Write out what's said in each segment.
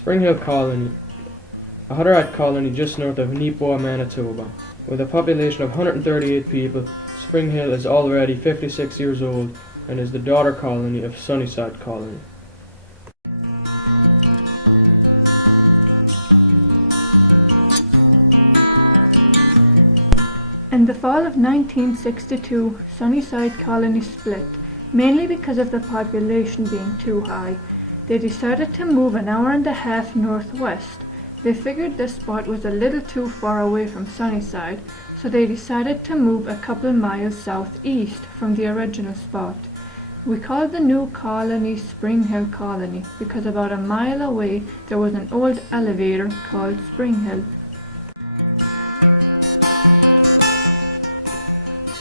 Spring Hill Colony, a Hutterite colony just north of Neepawa, Manitoba. With a population of 138 people, Spring Hill is already 56 years old and is the daughter colony of Sunnyside Colony. In the fall of 1962, Sunnyside Colony split, mainly because of the population being too high. They decided to move an hour and a half northwest. They figured this spot was a little too far away from Sunnyside, so they decided to move a couple miles southeast from the original spot. We called the new colony Spring Hill Colony because about a mile away there was an old elevator called Spring Hill.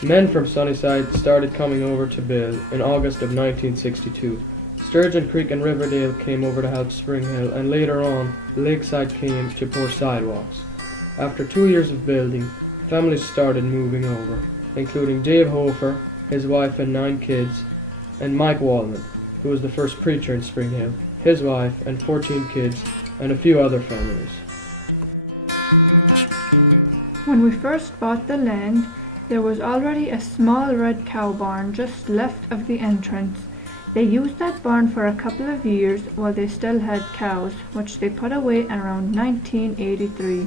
Men from Sunnyside started coming over to build in August of 1962. Sturgeon Creek and Riverdale came over to help Spring Hill, and later on, Lakeside came to pour sidewalks. After 2 years of building, families started moving over, including Dave Hofer, his wife and 9 kids, and Mike Wallman, who was the first preacher in Spring Hill, his wife and 14 kids, and a few other families. When we first bought the land, there was already a small red cow barn just left of the entrance. They used that barn for a couple of years while they still had cows, which they put away around 1983.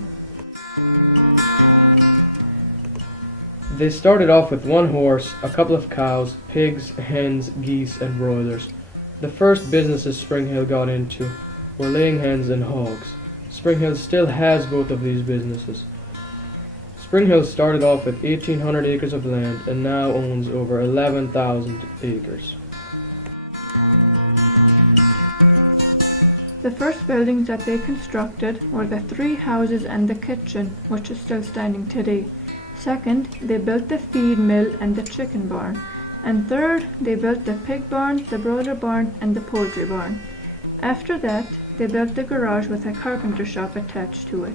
They started off with 1 horse, a couple of cows, pigs, hens, geese, and broilers. The first businesses Spring Hill got into were laying hens and hogs. Spring Hill still has both of these businesses. Spring Hill started off with 1,800 acres of land and now owns over 11,000 acres. The first buildings that they constructed were the 3 houses and the kitchen, which is still standing today. Second, they built the feed mill and the chicken barn. And third, they built the pig barn, the broiler barn, and the poultry barn. After that, they built the garage with a carpenter shop attached to it.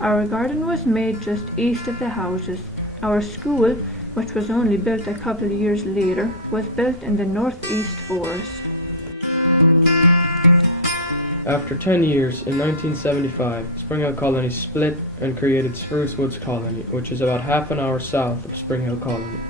Our garden was made just east of the houses. Our school, which was only built a couple of years later, was built in the northeast forest. After 10 years, in 1975, Spring Hill Colony split and created Spruce Woods Colony, which is about half an hour south of Spring Hill Colony.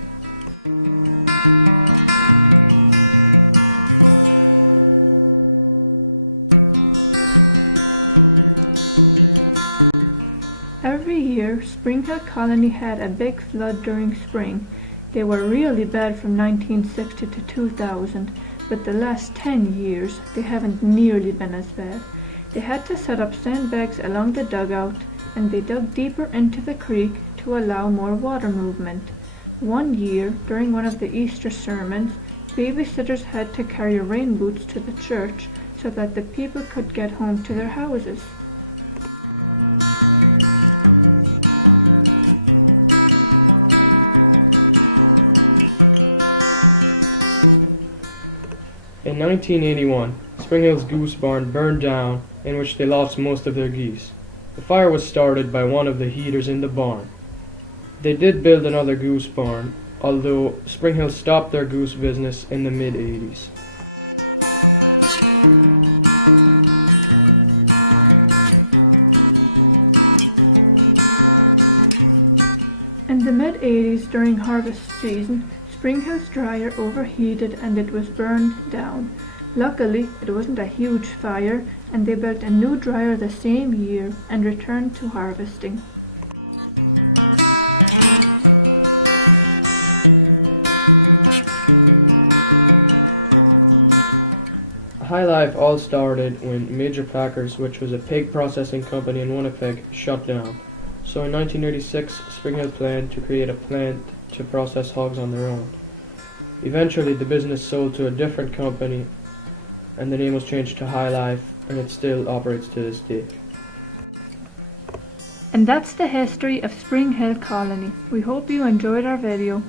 Every year, Spring Hill Colony had a big flood during spring. They were really bad from 1960 to 2000, but the last 10 years, they haven't nearly been as bad. They had to set up sandbags along the dugout, and they dug deeper into the creek to allow more water movement. One year, during one of the Easter sermons, babysitters had to carry rain boots to the church so that the people could get home to their houses. In 1981, Spring Hill's goose barn burned down, in which they lost most of their geese. The fire was started by one of the heaters in the barn. They did build another goose barn, although Spring Hill stopped their goose business in the mid-80s. In the mid-80s, during harvest season, Spring Hill's dryer overheated and it was burned down. Luckily, it wasn't a huge fire, and they built a new dryer the same year and returned to harvesting. High Life all started when Major Packers, which was a pig processing company in Winnipeg, shut down. So in 1986, Spring Hill planned to create a plant to process hogs on their own. Eventually, the business sold to a different company, and the name was changed to High Life, and it still operates to this day. And that's the history of Spring Hill Colony. We hope you enjoyed our video.